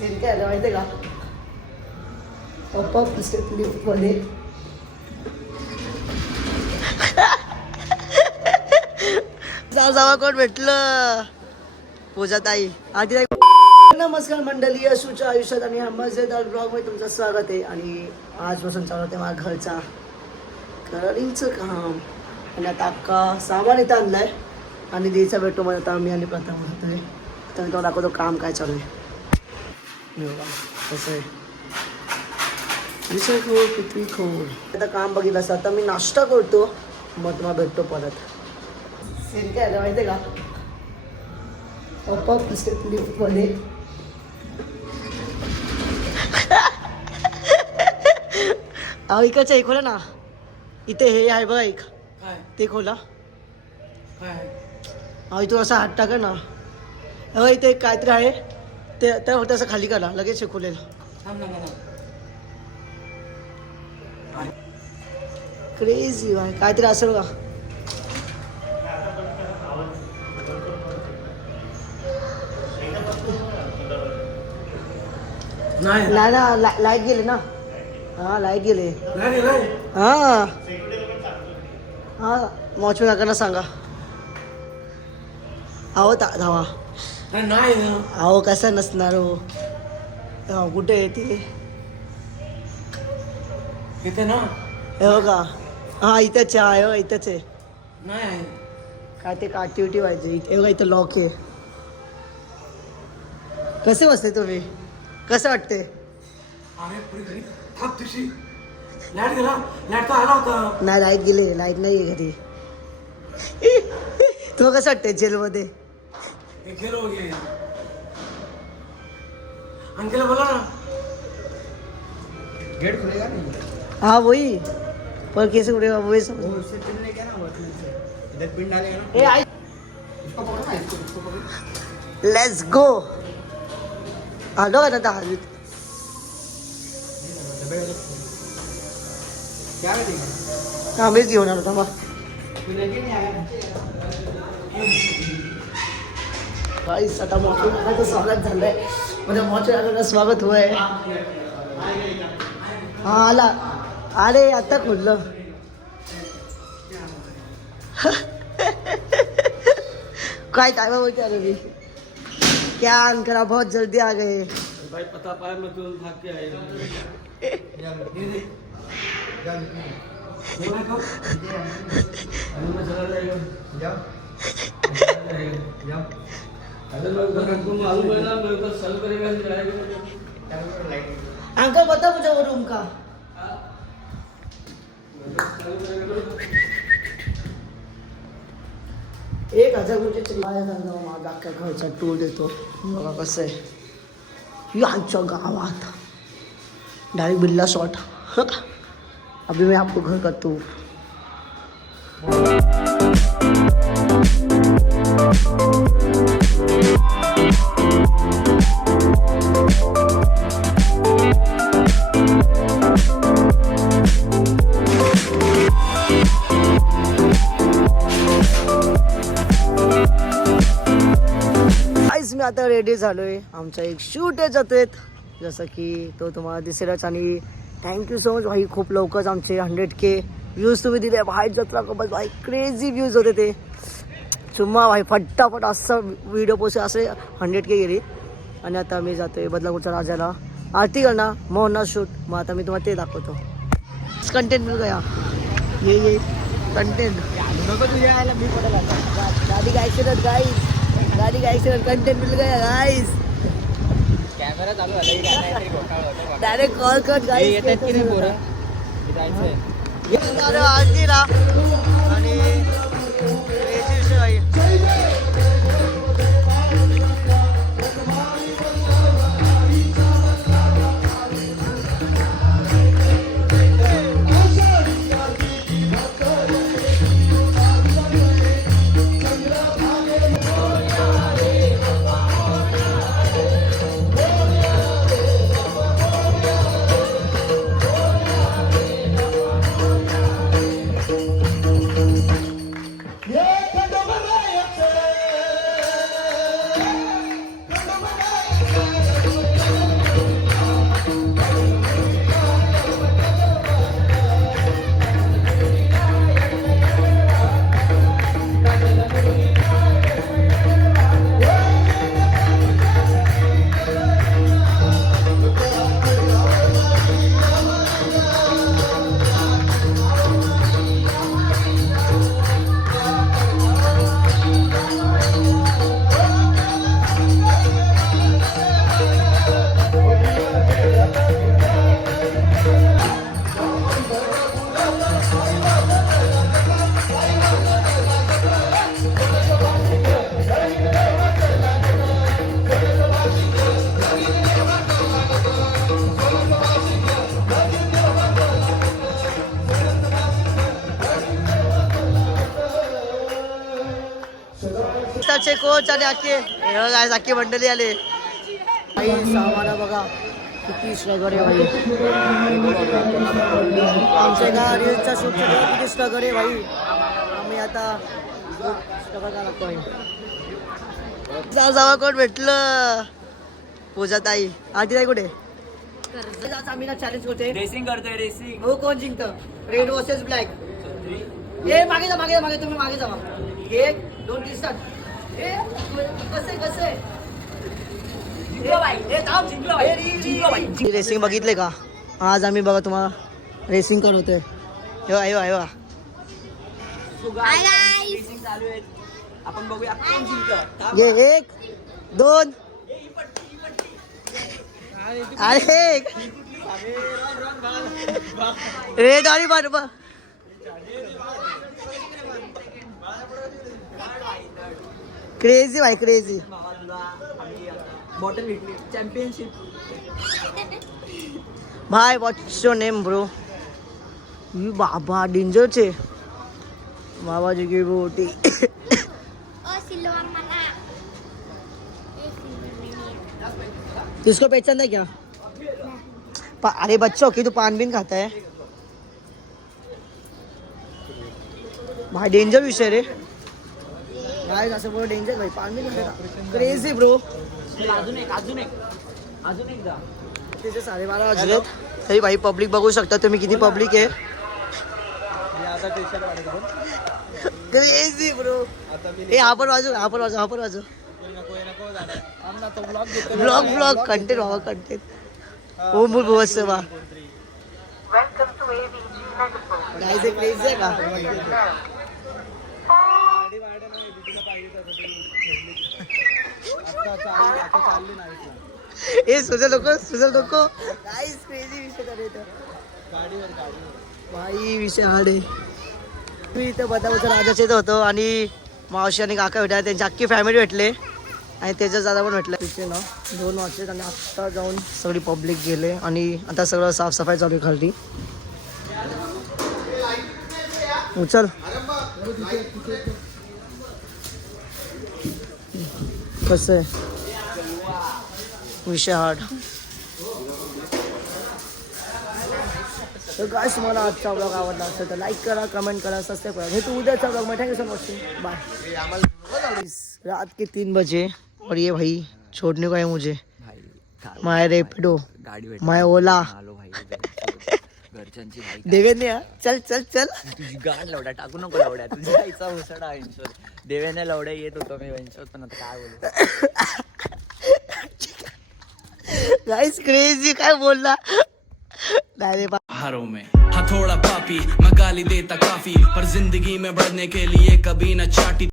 Scene काय आलं माहिती आहे का? पप्पा पुस्तक लिफ्टमध्ये जावा कोण भेटलं? पूजाताई आधी. नमस्कार मंडळी, अशूच्या आयुष्यात आणि मजेदार ब्लॉगमध्ये तुमचं स्वागत आहे. आणि आजपासून चालू होते माझ्या घरचा कलरिंगचं काम. आणि आता अक्का सामान इथं आणलंय आणि द्यायचा भेटतो मला. आता मी आणि प्रथम होतोय तर मी तो दाखवतो काम काय चालू आहे. कसं आहे विषय खोल किती खोल. आता काम बघितलं असं. आता मी नाश्ता करतो मग तुम्हाला भेटतो परत. सीन काय आलं माहिती आहे का? पप्पा पुस्तक लिफ्टमध्ये अहो इकडचं हे खोला ना. इथे हे आहे बघा एक, ते खोला. अहो इथून असा हात टाका ना. अहो इथे एक काहीतरी आहे ते त्या फक्त असं खाली करा लगेच हे खोलेल. क्रेझी आहे काहीतरी असेल का? नाही ना लाईट गेली ना. हा लाईट गेले. हा हा वॉचमॅन काकांना सांगा. अहो धावा. नाही अहो कसं नसणार हो. कुठे आहे ते? इथे ना हे बघा. हा इथंच आहे. हो इथंच आहे. नाही काय ते ॲक्टिव्हिटी व्हायची. हे बघा इथं लॉक आहे. कसे बसते तुम्ही? कसं वाटते? लाईट गेला. लाईट तर आला होता. नाही लाईट गेले. लाईट नाही आहे घरी. तुला कसं वाटतंय जेलमध्ये? गेलो अंकेला बोला ना. गेट खुलेगा नहीं. हाँ वही पर कैसे उड़ेगा वही सब. उससे पिन नहीं क्या ना इधर पिन डालेगा ना. ए आई इसको पकड़ना है, इसको पकड़. Let's go. आलो का ना हल्ली. क्या करेगा? हा मीच घेऊन आलो थांबा. गाईस आता मॉचून काकाचं स्वागत झालंय. म्हणजे मॉचून काकाचं स्वागत होय. हा आला. अरे आता खोललं. काय काय बोलते अरे मी. क्या अंकरा बहुत जल्दी आ गए. भाई पता पाया मैं तुरंत भाग के आया. अंकल बता मुझे वो रूम का. एक हजार रुपये माझा अख्ख्या घरचा टूर देतो. बघा कसं आहे यांच्या गावात डायरेक्ट बिल्ला शॉट. अभी मैं आपको घर करता हूँ. मी आता रेडी झालोय. आमचा एक शूट जातोय जसं की तो तुम्हाला दिसेलच. आणि थँक्यू सो मच भाई. खूप लवकरच आमचे 100K व्ह्यूज तुम्ही दिले. भाई जत्रा खूपच भाई क्रेझी व्ह्यूज होते ते. चुम्मा भाई फटाफट असं व्हिडिओ पोस्ट असे 100K गेली. आणि आता मी जातोय बदलापूरच्या राजाला आरती करणार मग होणार शूट. मग आता मी तुम्हाला ते दाखवतो. कंटेंट मिल गया. ये कंटेंट मी पडेल आता. गाडी का ॲक्सिडेंट गाईस. गाडी का ॲक्सिडेंट. कंटेंट मिल गया गाईस. कॅमेरा चालू झाला. डायरेक्ट कॉल कट गाईस. येतात की नाही पोरं जायचंय आरतीला आणि क्रेझी भाई. आमचे कोच आणि अख्खे गायस अख्खी मंडळी आले भाई. सामाना बघा किती स्ट्रगल आहे भाई. आमच्या एका रील्सचा शूटच्या तेव्हा किती स्ट्रगल आहे भाई. आम्ही आता स्ट्रगल करायला लागतो. जावा कोण भेटलं. पूजा ताई. आरती ताई कुठे. आम्ही ना चॅलेंज करतोय. रेसिंग करतोय रेसिंग. हो कोण जिंकतं. Red versus black. हे मागे जा मागे मागे तुम्ही मागे जावा. 1 2 3 स्टार्ट. हे कसे रेसिंग बघितले का. आज आम्ही बघा तुम्हाला रेसिंग करतोय. रेसिंग चालू आहे. आपण बघूया कोण जिंकतं. ये 1 2 अरे रेड आणि बरोबर. क्रेझी भाई क्रेझी. बॉटल भेटली चॅम्पियनशिप. भाई व्हॉट्स युअर नेम ब्रो. बाबा डेंजरचे बाबाजी की बोटी. किसको पहचानता है क्या. अरे बच्चों की तू पान बिन खाता है भाई. डेंजर विषय रे काय असं बोल. डेंजर भाई पान बिन खाता. Crazy bro. अजून एकदा. त्याचे 12:30 वाजलेत तरी भाई पब्लिक बघू शकता तुम्ही किती पब्लिक आहे. Crazy bro. हे आपण वाजू. ब्लॉग कंटेंट बाबा कंटेंट. ओ मूल बहुत सेवा गाइस. एक क्रेझी आहे का. ए सुजल नको गाइस. क्रेझी विषय करायचं भाई. विषय हार्ड आहे. मी इथं बदामच्या राजाच्या इथं होतो आणि मावशी आणि काका भेटले. त्यांची अख्खी फॅमिली भेटले आणि त्याच्या दादा पण भेटला. तिथे ना 2 वाजलेत आणि आत्ता जाऊन सगळी पब्लिक गेले आणि आता सगळं साफसफाई चालू आहे खाली. उचल कसं आहे विषय हार्ड. तर गाइस तुम्हाला आजचा ब्लॉग आवडला असेल तर लाईक करा, कमेंट करा, सबस्क्राईब करा. भेटू उद्याचा ब्लॉग में. Thank you so much. Bye. रात के 3 बजे और ये भाई छोड़ने को है मुझे. माय रेपिडो माय ओला घरच्यांची देवेंद्र. चल तुझी गाड लवड्या टाकू नको. लवड्या तुझ्या आईचा उसडा इंशोर. देवेने लवड्या येत होतो मी इंशोर. पण आता काय बोलू गाइस. क्रेजी काय बोलला नाही रे. हारों में हथौड़ा पापी मैं गाली देता काफी पर जिंदगी में बढ़ने के लिए कभी न चाटी.